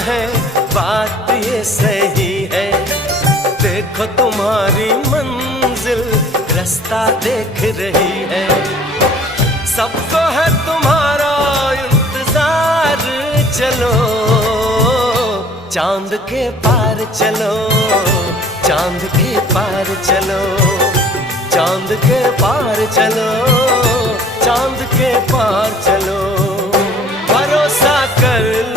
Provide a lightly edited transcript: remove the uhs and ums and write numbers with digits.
है, बात ये सही है। देखो तुम्हारी मंजिल रास्ता देख रही है। सबको है तुम्हारा इंतजार, चलो चांद के पार चलो, चांद के पार चलो, चांद के पार चलो, चांद के पार चलो। भरोसा कर